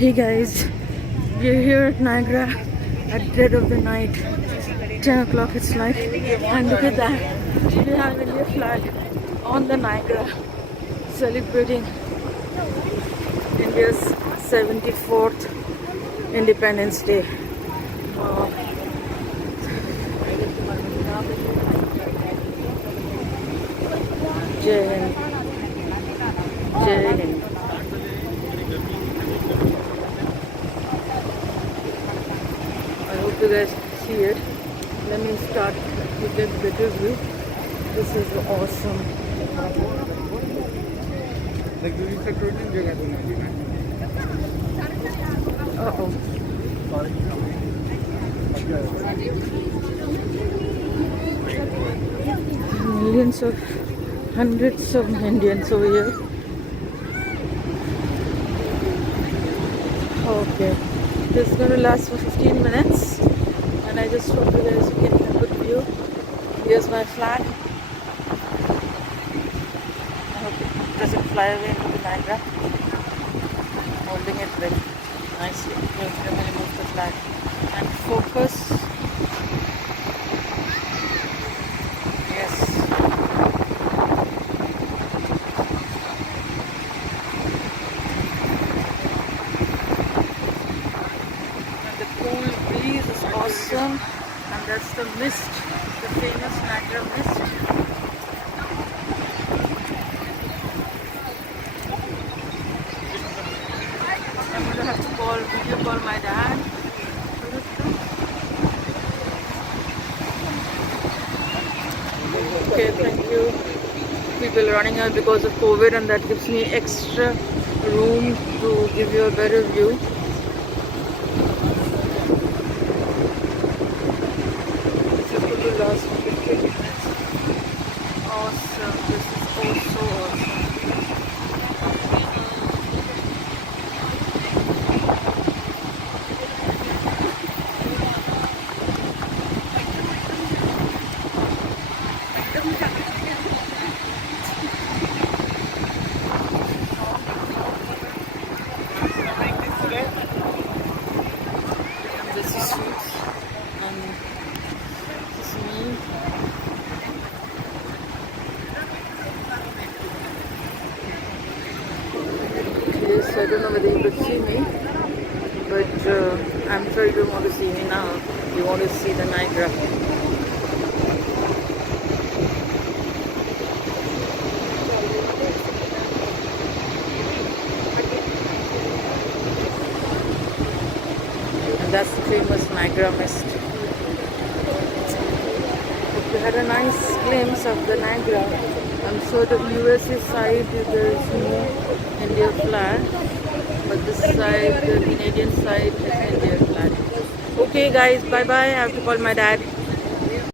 Hey guys, we're here at Niagara at dead of the night. 10 o'clock it's like, and look at that. We have India flag on the Niagara celebrating India's 74th Independence Day. Wow. Jai Hind. Jai Hind. I hope you guys see it. Let me start to get better view. This is awesome. Uh-oh. Millions of, hundreds of Indians over here. Okay. This is going to last for 15 minutes. And I just hope you guys are getting a good view. Here's my flag. I hope it doesn't fly away into the Niagara. Holding it very nicely. Let me remove the flag. And focus. Yes. And the cool breeze is awesome. And that's the mist, the famous Niagara mist. I'm going to have to video call my dad. Okay, thank you. People running out because of COVID, and that gives me extra room to give you a better view. This is going to last 15 minutes. Awesome. This is so awesome. This is Suits, and this is me. Yes, I don't know whether you could see me, but I'm sure you don't want to see me now. You want to see the Niagara. And that's the famous Niagara mist. We had a nice glimpse of the Niagara. I'm sure the USA side there is no India flag, but this side, the Canadian side, is India flag. Okay guys, bye bye. I have to call my dad.